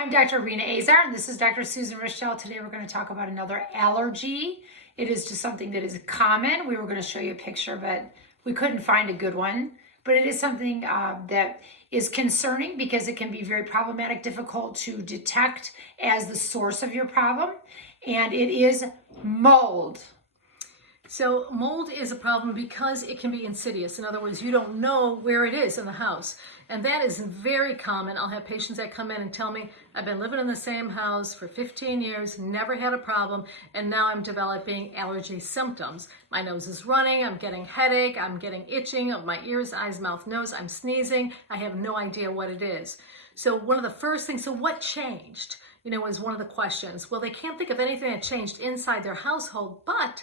Hi, I'm Dr. Rena Azar, and this is Dr. Susan Raschal. Today we're going to talk about another allergy. It is just something that is common. We were going to show you a picture, but we couldn't find a good one. But it is something that is concerning because it can be very problematic, difficult to detect as the source of your problem, and it is mold. So mold is a problem because it can be insidious. In other words, you don't know where it is in the house. And that is very common. I'll have patients that come in and tell me, I've been living in the same house for 15 years, never had a problem, and now I'm developing allergy symptoms. My nose is running, I'm getting headache, I'm getting itching of my ears, eyes, mouth, nose, I'm sneezing. I have no idea what it is. So one of the first things, so what changed? Was one of the questions. Well, they can't think of anything that changed inside their household, but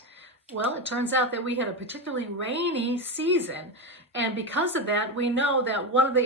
well, it turns out that we had a particularly rainy season. And because of that, we know that one of the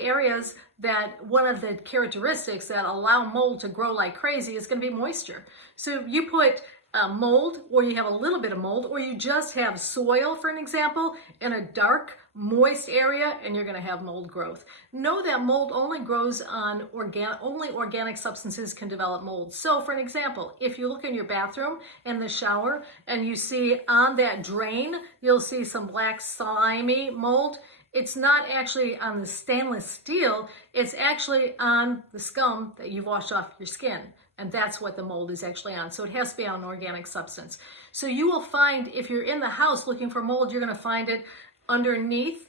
characteristics that allow mold to grow like crazy is going to be moisture. So you put mold, or you have a little bit of mold, or you just have soil, for an example, in a dark, moist area, and you're going to have mold growth. Know that mold only grows on organic substances can develop mold. So for an example, if you look in your bathroom and the shower and you see on that drain, you'll see some black slimy mold. It's not actually on the stainless steel, it's actually on the scum that you've washed off your skin. And that's what the mold is actually on. So it has to be on an organic substance. So you will find, if you're in the house looking for mold, you're going to find it underneath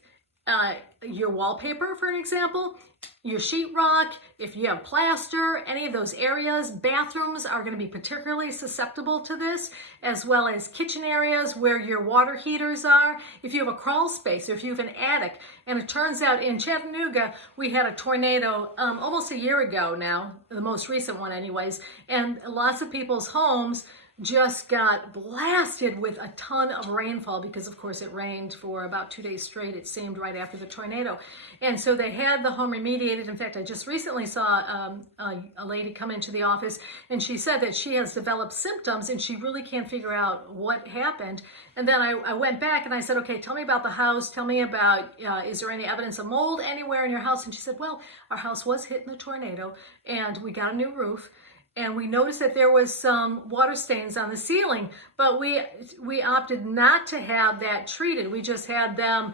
your wallpaper, for an example, your sheetrock, if you have plaster, any of those areas. Bathrooms are going to be particularly susceptible to this, as well as kitchen areas where your water heaters are. If you have a crawl space, or if you have an attic. And it turns out in Chattanooga, we had a tornado almost a year ago now, the most recent one anyways, and lots of people's homes just got blasted with a ton of rainfall because, of course, it rained for about 2 days straight, it seemed, right after the tornado. And so they had the home remediated. In fact, I just recently saw a lady come into the office, and she said that she has developed symptoms and she really can't figure out what happened. And then I went back and I said, okay, tell me about the house. Tell me about, is there any evidence of mold anywhere in your house? And she said, well, our house was hit in the tornado and we got a new roof. And we noticed that there was some water stains on the ceiling, but we opted not to have that treated. We just had them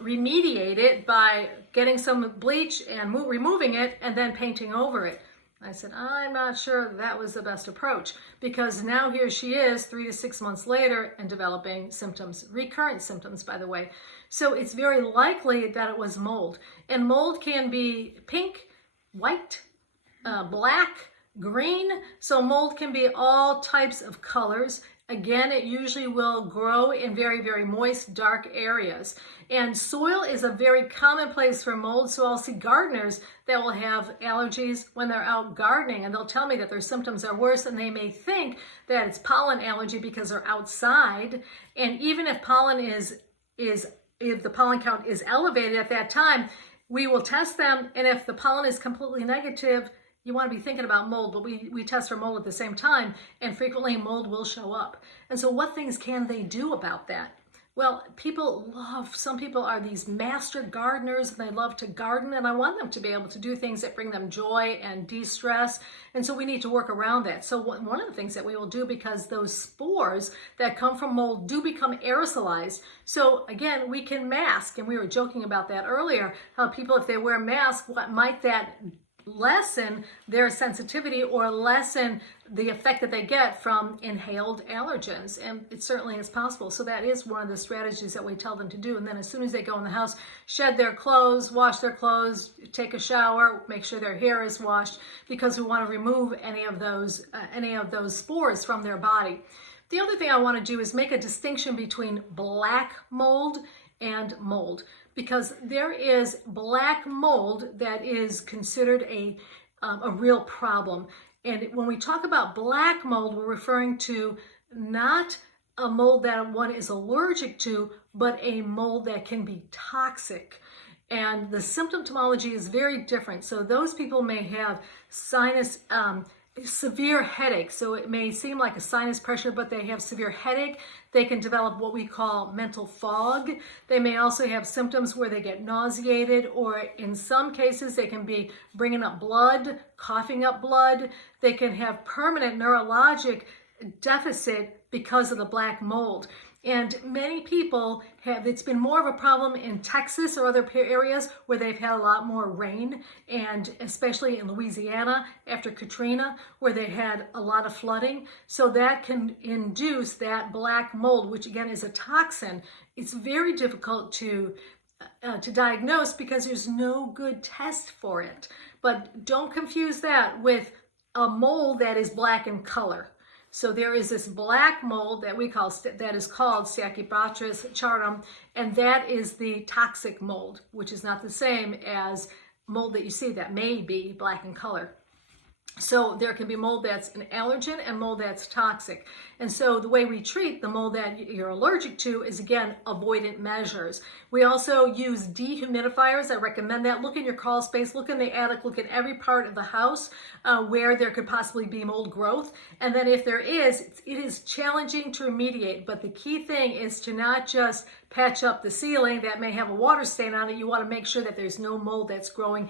remediate it by getting some bleach and removing it and then painting over it. I said, I'm not sure that was the best approach, because now here she is 3 to 6 months later and developing symptoms, recurrent symptoms, by the way. So it's very likely that it was mold. And mold can be pink, white, black, green. So mold can be all types of colors. Again, it usually will grow in very, very moist, dark areas. And soil is a very common place for mold. So I'll see gardeners that will have allergies when they're out gardening, and they'll tell me that their symptoms are worse, and they may think that it's pollen allergy because they're outside. And even if if the pollen count is elevated at that time, we will test them. And if the pollen is completely negative, you want to be thinking about mold, but we test for mold at the same time, and frequently mold will show up. And so what things can they do about that? Well, some people are these master gardeners, and they love to garden, and I want them to be able to do things that bring them joy and de-stress, and so we need to work around that. So one of the things that we will do, because those spores that come from mold do become aerosolized, so again, we can mask, and we were joking about that earlier, how people, if they wear masks, what might that lessen their sensitivity or lessen the effect that they get from inhaled allergens, and it certainly is possible. So that is one of the strategies that we tell them to do. And then as soon as they go in the house, shed their clothes, wash their clothes, take a shower, make sure their hair is washed, because we want to remove any of those spores from their body. The other thing I want to do is make a distinction between black mold and mold, because there is black mold that is considered a real problem. And when we talk about black mold, we're referring to not a mold that one is allergic to, but a mold that can be toxic. And the symptomology is very different. So those people may have sinus severe headache. So it may seem like a sinus pressure, but they have severe headache. They can develop what we call mental fog. They may also have symptoms where they get nauseated, or in some cases they can be bringing up blood, coughing up blood. They can have permanent neurologic deficit because of the black mold. And many people have, it's been more of a problem in Texas or other areas where they've had a lot more rain, and especially in Louisiana after Katrina, where they had a lot of flooding. So that can induce that black mold, which again is a toxin. It's very difficult to diagnose because there's no good test for it. But don't confuse that with a mold that is black in color. So there is this black mold that that is called Stachybotrys charum, and that is the toxic mold, which is not the same as mold that you see that may be black in color. So there can be mold that's an allergen and mold that's toxic. And so the way we treat the mold that you're allergic to is, again, avoidant measures. We also use dehumidifiers. I recommend that. Look in your crawl space, look in the attic, look in every part of the house where there could possibly be mold growth. And then if there is, it is challenging to remediate. But the key thing is to not just patch up the ceiling that may have a water stain on it. You want to make sure that there's no mold that's growing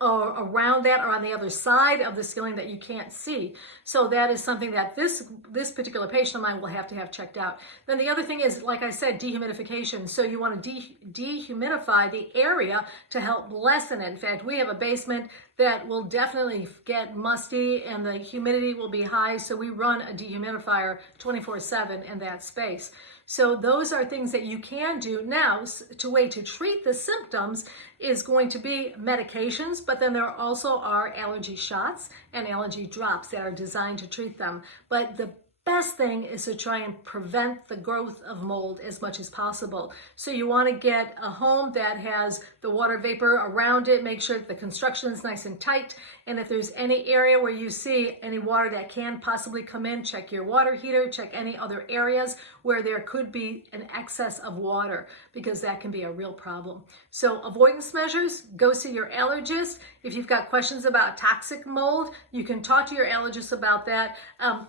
around that or on the other side of the ceiling that you can't see. So that is something that this particular patient of mine will have to have checked out. Then the other thing is, like I said, dehumidification. So you want to dehumidify the area to help lessen it. In fact, we have a basement that will definitely get musty and the humidity will be high. So we run a dehumidifier 24/7 in that space. So those are things that you can do. Now, to treat the symptoms is going to be medications, but then there also are allergy shots and allergy drops that are designed to treat them. But the best thing is to try and prevent the growth of mold as much as possible. So you want to get a home that has the water vapor around it, make sure that the construction is nice and tight, and if there's any area where you see any water that can possibly come in, check your water heater, check any other areas where there could be an excess of water, because that can be a real problem. So avoidance measures, go see your allergist. If you've got questions about toxic mold, you can talk to your allergist about that.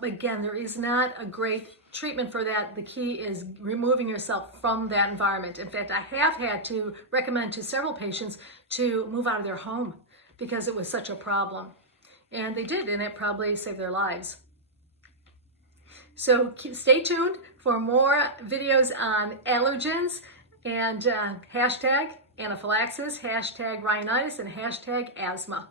Again, there is not a great treatment for that. The key is removing yourself from that environment. In fact, I have had to recommend to several patients to move out of their home because it was such a problem. And they did, and it probably saved their lives. So stay tuned for more videos on allergens and hashtag anaphylaxis, hashtag rhinitis, and hashtag asthma.